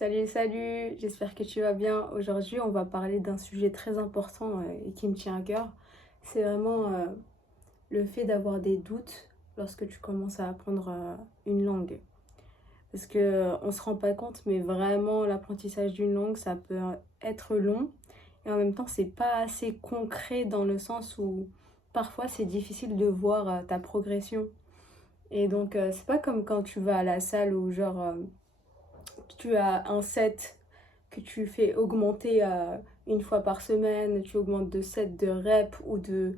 Salut, salut, j'espère que tu vas bien. Aujourd'hui, on va parler d'un sujet très important et qui me tient à cœur. C'est vraiment le fait d'avoir des doutes lorsque tu commences à apprendre une langue. Parce que on se rend pas compte, mais vraiment l'apprentissage d'une langue, ça peut être long et en même temps, c'est pas assez concret dans le sens où parfois c'est difficile de voir ta progression. Et donc, c'est pas comme quand tu vas à la salle où tu as un set que tu fais augmenter une fois par semaine, tu augmentes de set de reps ou de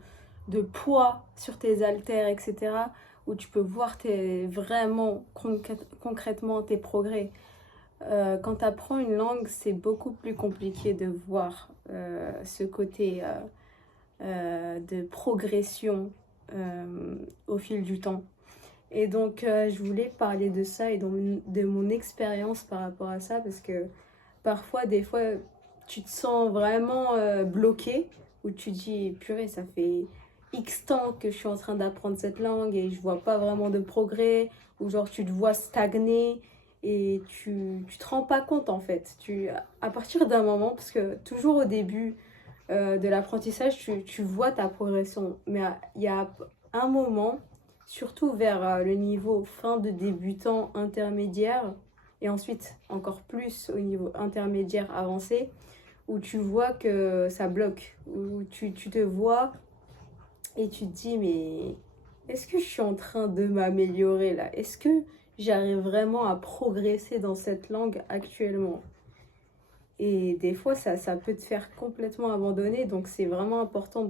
poids sur tes haltères, etc. Où tu peux voir vraiment concrètement tes progrès. Quand tu apprends une langue, c'est beaucoup plus compliqué de voir ce côté de progression au fil du temps. Et donc, je voulais parler de ça et de mon expérience par rapport à ça, parce que parfois, des fois, tu te sens vraiment bloqué, où tu dis, purée, ça fait X temps que je suis en train d'apprendre cette langue et je vois pas vraiment de progrès, ou genre tu te vois stagner et tu te rends pas compte en fait. À partir d'un moment, parce que toujours au début de l'apprentissage, tu vois ta progression, mais il y a un moment, surtout vers le niveau fin de débutant intermédiaire, et ensuite encore plus au niveau intermédiaire avancé, où tu vois que ça bloque, où tu te vois et tu te dis, mais est-ce que je suis en train de m'améliorer là? Est-ce que j'arrive vraiment à progresser dans cette langue actuellement? Et des fois, ça peut te faire complètement abandonner, donc c'est vraiment important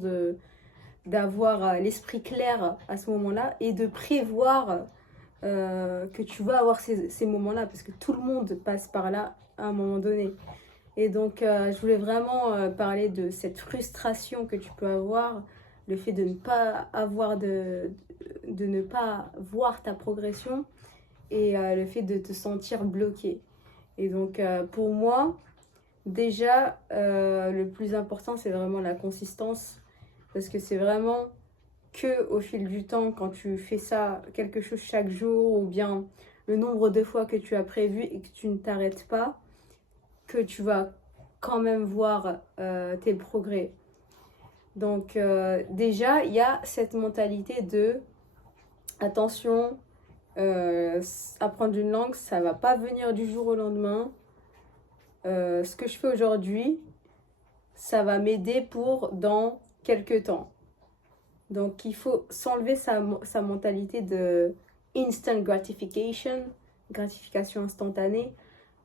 d'avoir l'esprit clair à ce moment-là et de prévoir que tu vas avoir ces moments-là, parce que tout le monde passe par là à un moment donné. Et donc, je voulais vraiment parler de cette frustration que tu peux avoir, le fait de ne pas de ne pas voir ta progression et le fait de te sentir bloqué. Et donc, pour moi, déjà, le plus important, c'est vraiment la consistance, parce que c'est vraiment que au fil du temps, quand tu fais ça, quelque chose chaque jour, ou bien le nombre de fois que tu as prévu et que tu ne t'arrêtes pas, que tu vas quand même voir tes progrès. Donc déjà, il y a cette mentalité de attention, apprendre une langue, ça va pas venir du jour au lendemain. Ce que je fais aujourd'hui, ça va m'aider pour dans quelques temps. Donc, il faut s'enlever sa mentalité de instant gratification, gratification instantanée,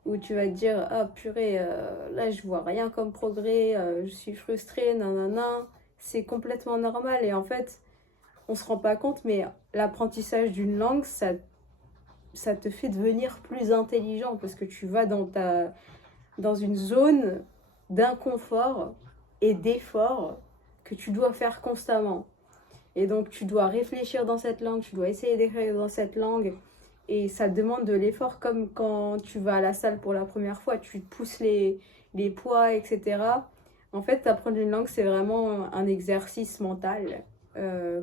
où tu vas te dire, ah purée, là je vois rien comme progrès, je suis frustrée, nanana. C'est complètement normal et en fait, on se rend pas compte, mais l'apprentissage d'une langue, ça te fait devenir plus intelligent parce que tu vas dans une zone d'inconfort et d'effort que tu dois faire constamment. Et donc, tu dois réfléchir dans cette langue, tu dois essayer d'écrire dans cette langue. Et ça demande de l'effort, comme quand tu vas à la salle pour la première fois, tu pousses les poids, etc. En fait, apprendre une langue, c'est vraiment un exercice mental.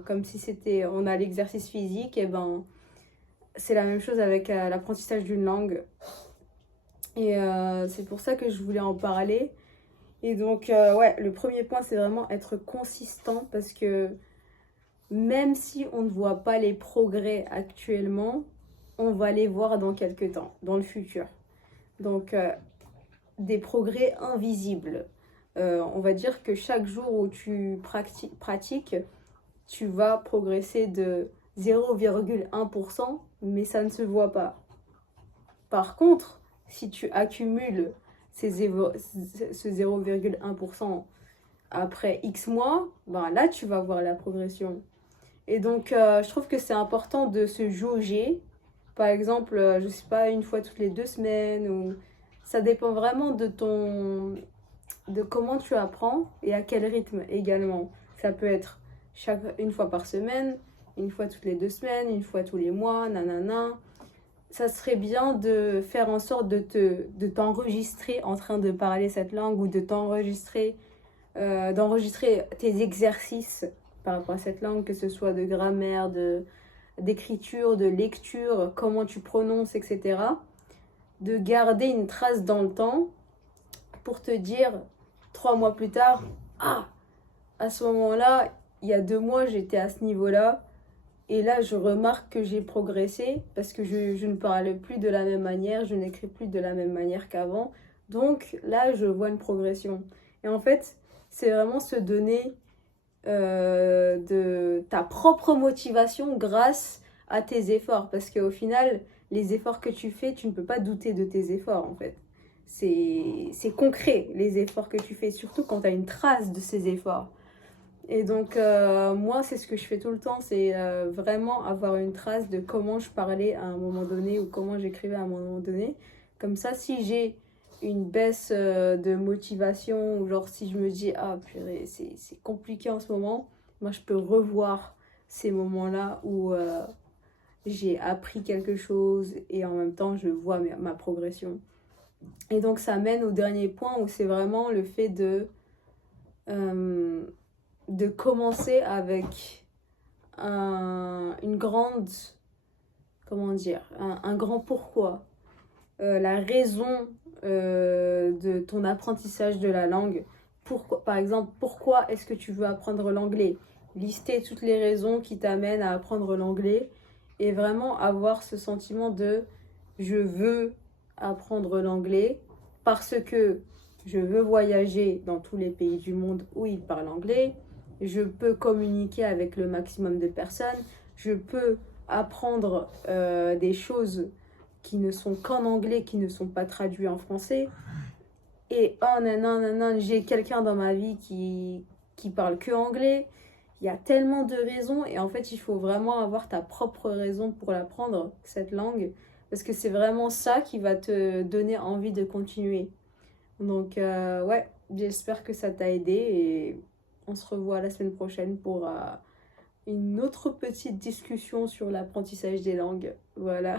Comme si c'était, on a l'exercice physique, et ben, c'est la même chose avec l'apprentissage d'une langue. Et c'est pour ça que je voulais en parler. Et donc, ouais, le premier point, c'est vraiment être consistant parce que même si on ne voit pas les progrès actuellement, on va les voir dans quelques temps, dans le futur. Donc, des progrès invisibles. On va dire que chaque jour où tu pratiques, tu vas progresser de 0,1%, mais ça ne se voit pas. Par contre, si tu accumules ce 0,1% après X mois, ben là, tu vas voir la progression. Et donc, je trouve que c'est important de se jauger. Par exemple, je sais pas, une fois toutes les 2 semaines, ou ça dépend vraiment de comment tu apprends et à quel rythme également. Ça peut être une fois par semaine, une fois toutes les 2 semaines, une fois tous les mois, nanana. Ça serait bien de faire en sorte de t'enregistrer en train de parler cette langue ou de d'enregistrer tes exercices par rapport à cette langue, que ce soit de grammaire, d'écriture, de lecture, comment tu prononces, etc. de garder une trace dans le temps pour te dire 3 mois plus tard, ah, à ce moment-là, il y a 2 mois, j'étais à ce niveau-là. Et là, je remarque que j'ai progressé parce que je ne parle plus de la même manière, je n'écris plus de la même manière qu'avant. Donc là, je vois une progression. Et en fait, c'est vraiment se donner de ta propre motivation grâce à tes efforts. Parce qu'au final, les efforts que tu fais, tu ne peux pas douter de tes efforts en fait. C'est concret les efforts que tu fais, surtout quand tu as une trace de ces efforts. Et donc, moi, c'est ce que je fais tout le temps, c'est vraiment avoir une trace de comment je parlais à un moment donné ou comment j'écrivais à un moment donné. Comme ça, si j'ai une baisse de motivation ou genre si je me dis, ah purée, c'est compliqué en ce moment, moi, je peux revoir ces moments-là où j'ai appris quelque chose et en même temps, je vois ma progression. Et donc, ça mène au dernier point où c'est vraiment le fait euh, de commencer avec une grande, comment dire, un grand pourquoi. La raison de ton apprentissage de la langue. Pourquoi, par exemple, pourquoi est-ce que tu veux apprendre l'anglais? Lister toutes les raisons qui t'amènent à apprendre l'anglais et vraiment avoir ce sentiment de je veux apprendre l'anglais parce que je veux voyager dans tous les pays du monde où ils parlent anglais, je peux communiquer avec le maximum de personnes, je peux apprendre des choses qui ne sont qu'en anglais, qui ne sont pas traduits en français. Et oh non, j'ai quelqu'un dans ma vie qui parle que anglais. Il y a tellement de raisons et en fait, il faut vraiment avoir ta propre raison pour l'apprendre, cette langue, parce que c'est vraiment ça qui va te donner envie de continuer. Donc, ouais, j'espère que ça t'a aidé et on se revoit la semaine prochaine pour une autre petite discussion sur l'apprentissage des langues. Voilà.